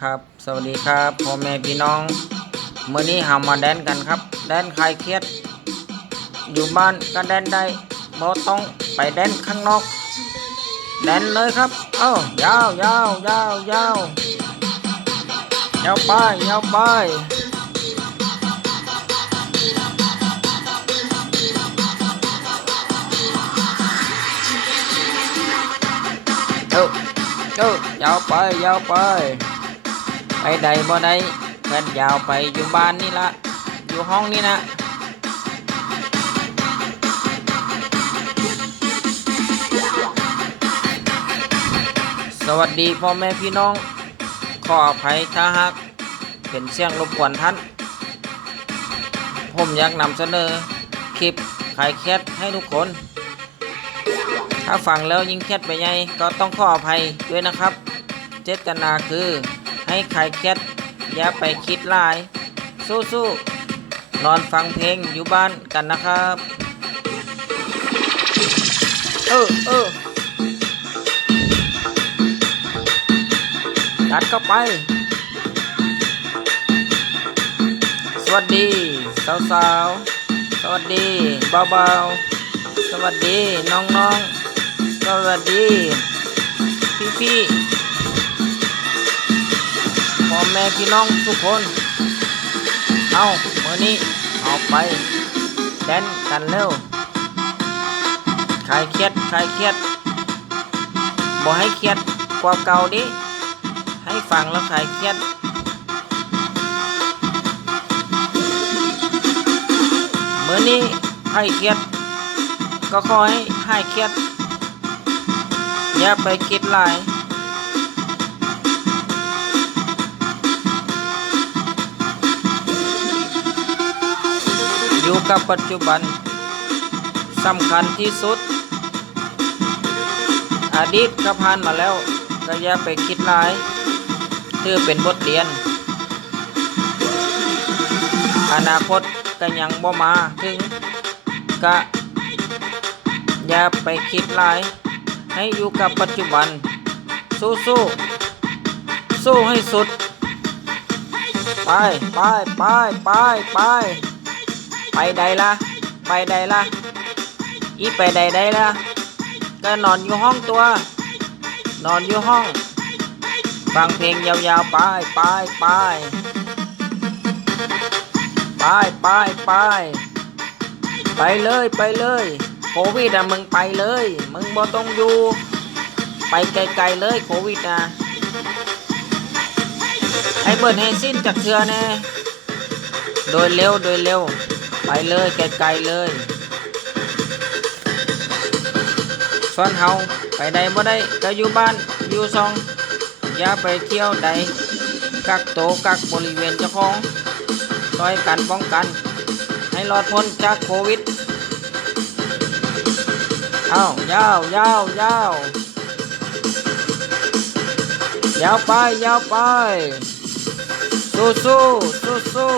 ครับ สวัสดีครับพ่อแม่พี่น้องเมื่อนี้เฮามาแดนกันครับ แดนคลายเครียด อยู่บ้านก็แดนได้บ่ต้องไปแดนข้างนอก แดนเลยครับ เอ้ายาวยาวยาวยาวยาวไปยาวไปเอ้าเอ้ายาวไปยาวไป ใดบ่ได้แค่ยาวไปอยู่บ้านนี่ละอยู่ห้องนี่นะสวัสดีพ่อแม่พี่น้อง ขออภัยถ้าหากเป็นเสียงรบกวนท่าน ผมอยากนำเสนอคลิปขายแคสให้ทุกคน ถ้าฟังแล้วยิ่งเครียดไปไงก็ต้องขออภัยด้วยนะครับ เจตนาคือ ให้ขายแคสอย่าไปคิดลาย สู้ๆนอนฟังเพลงอยู่บ้านกันนะครับ เออเออยัดเข้าไป สวัสดี สาวสาวๆสวัสดีเบาๆสวัสดีน้องน้องๆสวัสดี พี่พี่ๆ แม่พี่น้องทุกคน เอาเมื่อนี้เอาไปแดนกันเร็วคลายเครียดคลายเครียดบ่ให้เครียดกว่าเก่าดิ ให้ฟังแล้วคลายเครียดเมื่อนี้ให้เครียด ก็ขอให้ให้เครียดอย่าไปคิดหลาย อยู่กับปัจจุบันสำคัญที่สุด อดีตก็ผ่านมาแล้วก็อย่าไปคิดหลายถือเป็นบทเรียน อนาคตก็ยังบ่มาถึงกะอย่าไปคิดหลาย ให้อยู่กับปัจจุบัน สู้สู้สู้ให้สุด ไปไปไปไปไป ไปใดละไปใดละอีไปใดใดละก็นอนอยู่ห้องตัว นอนอยู่ห้อง ฟังเพลงยาวๆ ไปไปไปไปไปไปไปเลยไปเลยโควิดอะมึงไปเลย มึงบ่ต้องอยู่ ไปไกลๆเลยโควิดอะให้เบิดให้สิ้นจากเชือแน่โดยเร็วโดยเร็ว ไปเลยไกลๆเลยส่วนเฮาไปใดบ่ได้ก็อยู่บ้านอยู่ซอง อย่าไปเที่ยวใดกักโตวกักบริเวณเจ้าของช่วยกันป้องกัน ให้รอดพ้นจากโควิดเอายาวยาวยาวยาวไปยาวไปสู้สู้สู้สู้